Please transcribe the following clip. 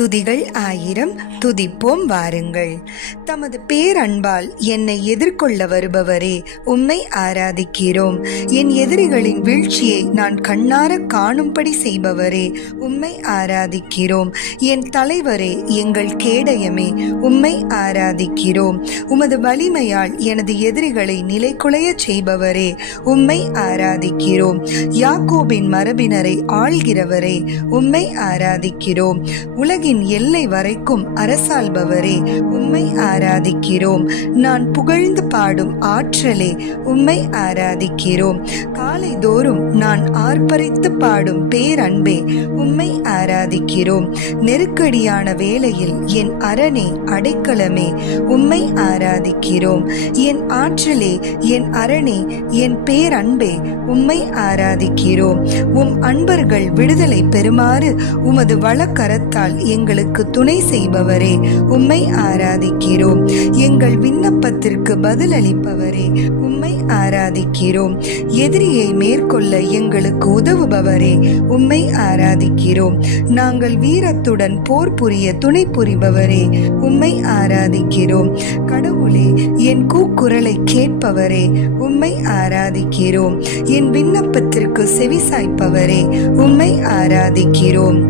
துதிகள் ஆயிரம் துதிப்போம் வாருங்கள். தமது பேரன்பால் என்னை எதிர்கொள்ள வருபவரே உம்மை ஆராதிக்கிறோம். என் எதிரிகளின் வீழ்ச்சியை நான் கண்ணார காணும்படி செய்பவரே உம்மை ஆராதிக்கிறோம். என் தலைவரே எங்கள் கேடயமே உம்மை ஆராதிக்கிறோம். உமது வலிமையால் எனது எதிரிகளை நிலைகுலையச் செய்பவரே உம்மை ஆராதிக்கிறோம். யாக்கோபின் மரபினரை ஆள்கிறவரே உம்மை ஆராதிக்கிறோம். உலகின் எல்லை வரைக்கும் அரசாள்பவரே உம்மை ஆராதிக்கிறோம். நான் புகழ்ந்து பாடும் ஆற்றலே உம்மை ஆராதிக்கிறோம். காலைதோறும் நான் ஆர்ப்பரித்து பாடும் பேரன்பே உம்மை ஆராதிக்கிறோம். நெருக்கடியான வேளையில் என் அரணே அடைக்கலமே உம்மை ஆராதிக்கிறோம். என் ஆற்றலே என் அரணே என் பேரன்பே உம்மை ஆராதிக்கிறோம். உம் அன்பர்கள் விடுதலை பெறுமாறு உமது வளக்கரத்தால் எங்களுக்கு துணை செய்பவரே உம்மை ஆராதிக்கிறோம். எங்கள் விண்ணப்பத்திற்கு பதிலளிப்பவரே உம்மை ஆராதிக்கிறோம். எதிரியை மேற்கொள்ள எங்களுக்கு உதவுபவரே உம்மை ஆராதிக்கிறோம். நாங்கள் வீரத்துடன் போர் புரிய துணை புரிபவரே உம்மை ஆராதிக்கிறோம். கடவுளே என் கூக்குரலை கேட்பவரே உம்மை ஆராதிக்கிறோம். என் விண்ணப்பத்திற்கு செவிசாய்ப்பவரே உம்மை ஆராதிக்கிறோம்.